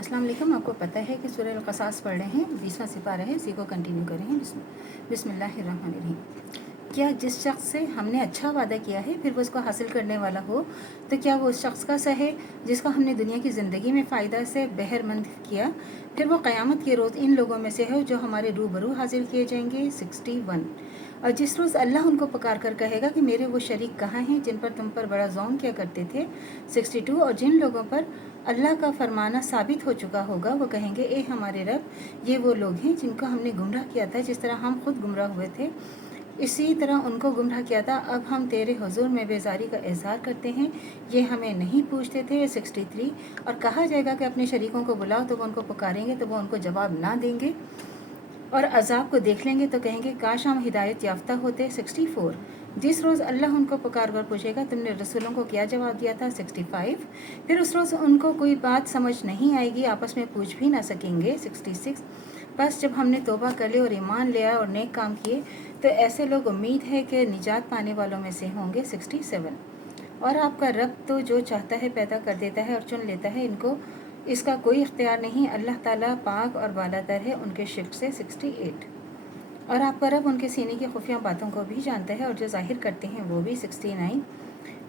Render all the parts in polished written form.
अस्सलाम वालेकुम। आपको पता है कि सूरह अल-क़सास पढ़ रहे हैं, 20वां सिपारा है, इसी को कंटिन्यू कर रहे हैं। बिस्मिल्लाहिर्रहमानिर्रहीम। क्या जिस शख्स से हमने अच्छा वादा किया है फिर वो उसको हासिल करने वाला हो, तो क्या वो उस शख्स का सा है जिसको हमने दुनिया की ज़िंदगी में फ़ायदा से बहरमंद किया, फिर वो क़यामत के रोज़ इन लोगों में से है जो हमारे रूबरू हाजिर किए जाएंगे। 61। और जिस रोज़ अल्लाह उनको पुकार कर कहेगा कि मेरे वो शरीक कहाँ हैं जिन पर तुम पर बड़ा ज़ौम किया करते थे। 62। और जिन लोगों पर अल्लाह का फरमाना साबित हो चुका होगा वो कहेंगे, ए हमारे रब, ये वो लोग हैं जिनको हमने गुमराह किया था जिस तरह हम खुद गुमराह हुए थे, इसी तरह उनको गुमराह किया था। अब हम तेरे हुजूर में बेजारी का इजहार करते हैं, ये हमें नहीं पूछते थे। 63। और कहा जाएगा कि अपने शरीकों को बुलाओ, तो वो उनको पुकारेंगे तो वो उनको जवाब ना देंगे, और अजाब को देख लेंगे तो कहेंगे काश हम हिदायत याफ्ता होते। 64। जिस रोज़ अल्लाह उनको पुकार कर पूछेगा, तुमने रसूलों को क्या जवाब दिया था। 65। फिर उस रोज़ उनको कोई बात समझ नहीं आएगी, आपस में पूछ भी ना सकेंगे। 66। बस जब हमने तौबा कर ली और ईमान लिया और नेक काम किए तो ऐसे लोग उम्मीद है कि निजात पाने वालों में से होंगे। 67। और आपका रब तो जो चाहता है पैदा कर देता है और चुन लेता है, इनको इसका कोई इख्तियार नहीं, अल्लाह ताला पाक और बालातर है उनके शिर्क से। 68। और आपका रब उनके सीने की खुफिया बातों को भी जानता है और जो जाहिर करते हैं वो भी। 69।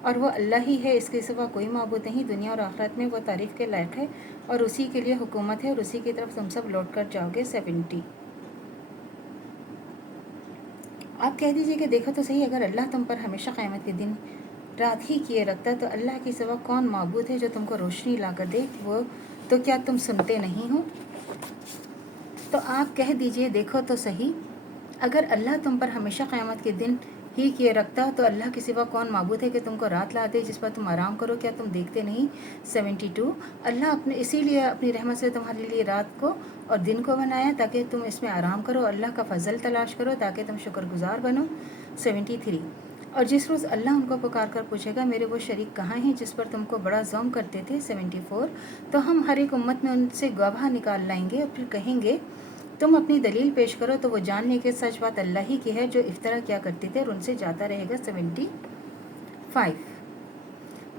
और वो अल्लाह ही है, इसके सिवा कोई माबूद नहीं, दुनिया और आखिरत में वो तारीफ़ के लायक है और उसी के लिए हुकूमत है और उसी की तरफ तुम सब लौट कर जाओगे। 70। आप कह दीजिए कि देखो तो सही, अगर अल्लाह तुम पर हमेशा क़यामत के दिन रात ही किए रखता तो अल्लाह के सिवा कौन माबूद है जो तुमको रोशनी ला कर दे, वो तो क्या तुम सुनते नहीं हो। तो आप कह दीजिए देखो तो सही, अगर अल्लाह तुम पर हमेशा क़यामत के दिन ही किए रखता तो अल्लाह के सिवा कौन माबूद है कि तुमको रात ला दे जिस पर तुम आराम करो, क्या तुम देखते नहीं। 72। अल्लाह अपने इसीलिए अपनी रहमत से तुम्हारे लिए रात को और दिन को बनाया ताकि तुम इसमें आराम करो, अल्लाह का फजल तलाश करो ताकि तुम शुक्रगुजार बनो। 73। और जिस रोज़ अल्लाह उनको पुकार कर पूछेगा, मेरे वो शरीक कहाँ हैं जिस पर तुमको बड़ा ज़ौम करते थे। 74। तो हम हर एक उम्मत में उनसे गवाह निकाल लाएंगे और फिर कहेंगे तुम अपनी दलील पेश करो, तो वो जान लें कि सच बात अल्लाह ही की है जो इफ्तरा क्या करते थे, और उनसे जाता रहेगा। 75।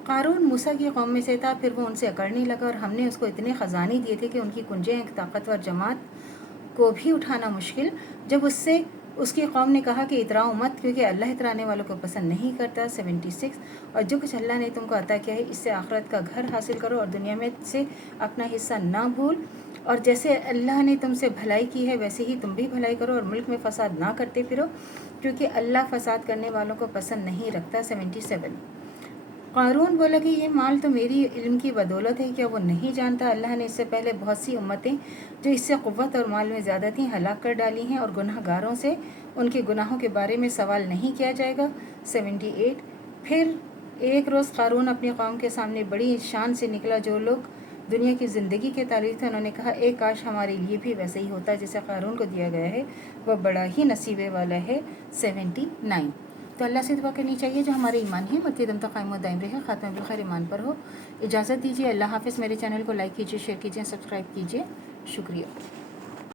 क़ारून मूसा की कौम में से था, फिर वो उनसे अकड़ने लगा और हमने उसको इतने ख़जाने दिए थे कि उनकी कुंजें एक ताकतवर जमात को भी उठाना मुश्किल। जब उससे उसकी कौम ने कहा कि इतराओ मत, क्योंकि अल्लाह इतराने वालों को पसंद नहीं करता। 76। और जो कुछ अल्लाह ने तुमको अता किया है इससे आखिरत का घर हासिल करो और दुनिया में से अपना हिस्सा ना भूल, और जैसे अल्लाह ने तुमसे भलाई की है वैसे ही तुम भी भलाई करो और मुल्क में फ़साद ना करते फिरो, क्योंकि अल्लाह फ़साद करने वालों को पसंद नहीं रखता। 77। क़ारून बोला कि ये माल तो मेरी इल्म की बदौलत है, क्या वो नहीं जानता अल्लाह ने इससे पहले बहुत सी उम्मतें जो इससे क़ुव्वत और माल में ज़्यादा थीं हलाक कर डाली हैं, और गुनाहगारों से उनके गुनाहों के बारे में सवाल नहीं किया जाएगा। 78। फिर एक रोज़ क़ारून अपनी कौम के सामने बड़ी शान से निकला, जो लोग दुनिया की ज़िंदगी के तारीफ़ थे उन्होंने कहा, एक काश हमारे लिए भी वैसे ही होता जैसे क़ारून को दिया गया है, वह बड़ा ही नसीबे वाला है। 79। तो अल्लाह से दुआ करनी चाहिए जो हमारे ईमान है मज़ीद तक कायम व दायम रहे, ख़ात्मा बिल खैर ईमान पर हो। इजाज़त दीजिए, अल्लाह हाफ़िज़। मेरे चैनल को लाइक कीजिए, शेयर कीजिए, सब्सक्राइब कीजिए। शुक्रिया।